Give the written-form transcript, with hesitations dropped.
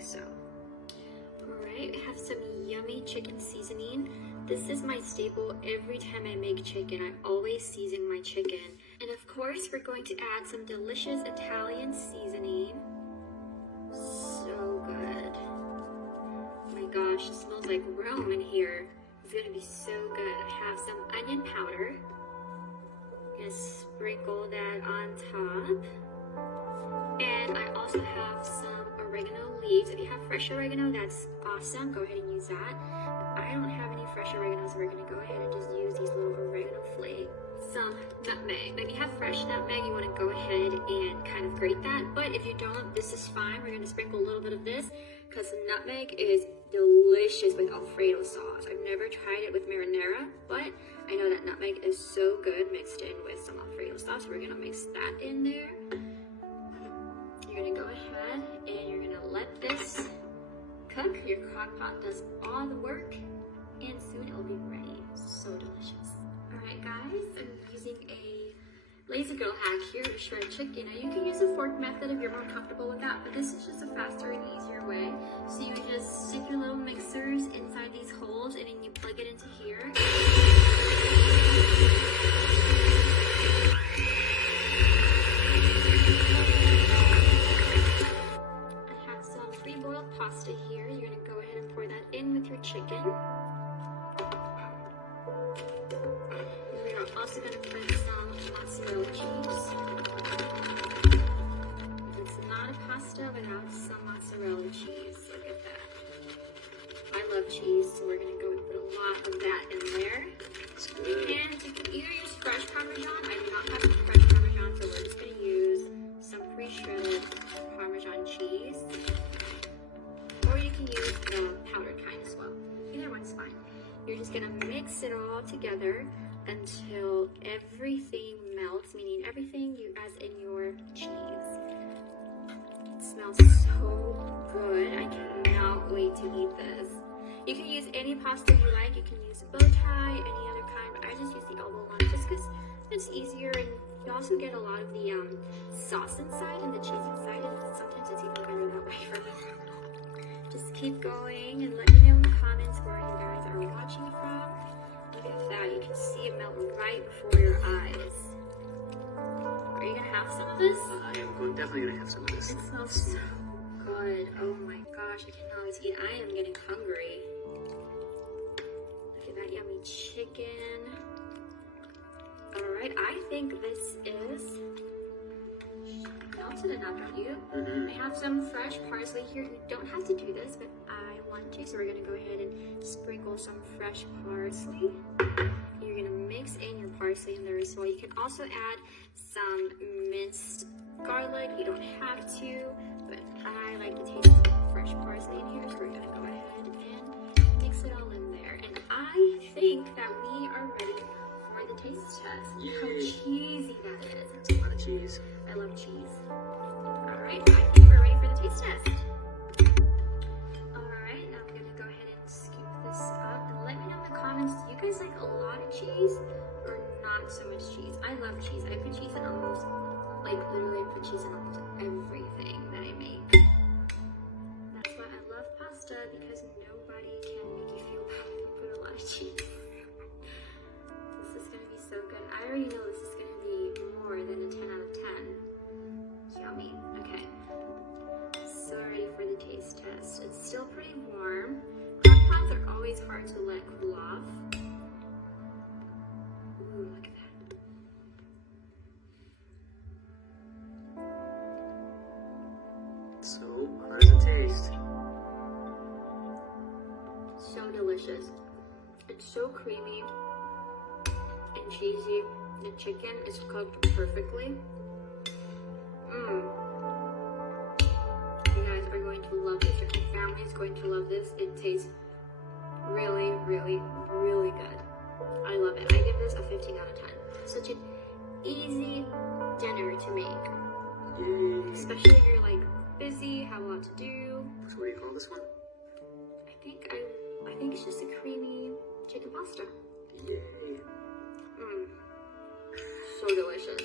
think so. Alright, I have some yummy chicken seasoning. This is my staple every time I make chicken. I always season my chicken. And of course, we're going to add some delicious Italian seasoning. So good. Oh my gosh, it smells like Rome in here. It's gonna be so good. I have some onion powder. I'm gonna sprinkle that on top. And I also have some oregano leaves. If you have fresh oregano, that's awesome. Go ahead and use that. But I don't have any fresh oregano, so we're gonna go ahead and just use these little oregano flakes. Some nutmeg. If you have fresh nutmeg, you want to go ahead and kind of grate that. But if you don't, this is fine. We're gonna sprinkle a little bit of this because nutmeg is delicious with Alfredo sauce. I've never tried it with marinara, but I know that nutmeg is so good mixed in with some Alfredo sauce. We're gonna mix that in there. You're gonna go ahead and you're gonna let this cook. Your crock pot does all the work and soon it will be ready. So delicious. Alright guys, I'm using a lazy girl hack here to shred chicken. Now you can use a fork method if you're more comfortable with that, but this is just a faster and easier way. So you just stick your little mixers inside these holes and then you plug it into here. Pasta here. You're going to go ahead and pour that in with your chicken. And we are also going to put some mozzarella cheese. It's not a pasta without some mozzarella cheese. Look at that. I love cheese, so we're going to go and put a lot of that in there. And you can either use fresh Parmesan. I do not have fresh Parmesan, so we're just going to use some pre-shredded Parmesan cheese. Or you can use the powdered kind as well. Either one's fine. You're just gonna mix it all together until everything melts, meaning everything as in your cheese. It smells so good. I cannot wait to eat this. You can use any pasta you like. You can use a bow tie, any other kind, but I just use the elbow one just because it's easier and you also get a lot of the sauce inside and the cheese inside, and sometimes it's even better that way for me. Just keep going and let me know in the comments where you guys are watching from. Look at that, you can see it melt right before your eyes. Are you gonna have some of this? I am definitely gonna have some of this. It smells so good. Oh my gosh, I cannot wait to eat. I am getting hungry. Look at that yummy chicken. Alright, I think this is melted enough, don't you? I have some fresh parsley here. You don't have to do this, but I want to, so we're gonna go ahead and sprinkle some fresh parsley. You're gonna mix in your parsley in there as well. You can also add some minced garlic. You don't have to, but I like the taste of fresh parsley in here, so we're gonna go ahead and mix it all in there. And I think that we are ready for the taste test. Look how cheesy that is. That's a lot of cheese. I love cheese. Alright, I think we're ready for the taste test. Alright, now I'm gonna go ahead and scoop this up and let me know in the comments, do you guys like a lot of cheese or not so much cheese? I love cheese. I put cheese in almost, like literally I put cheese in almost everything that I make. That's why I love pasta, because nobody can make you feel bad if you put a lot of cheese. This is gonna be so good. I already know this is gonna be more than a 10 out of 10. Yummy. Okay. So ready for the taste test. It's still pretty warm. Crock pots are always hard to let cool off. Ooh, look at that. So, how does it taste? So delicious. It's so creamy and cheesy. The chicken is cooked perfectly. You guys are going to love this. Your whole family is going to love this. It tastes really, really, really good. I love it. I give this a 15 out of 10. Such an easy dinner to make. Yay. Especially if you're like busy, have a lot to do. So what do you call this one? I think it's just a creamy chicken pasta. Yay. So delicious.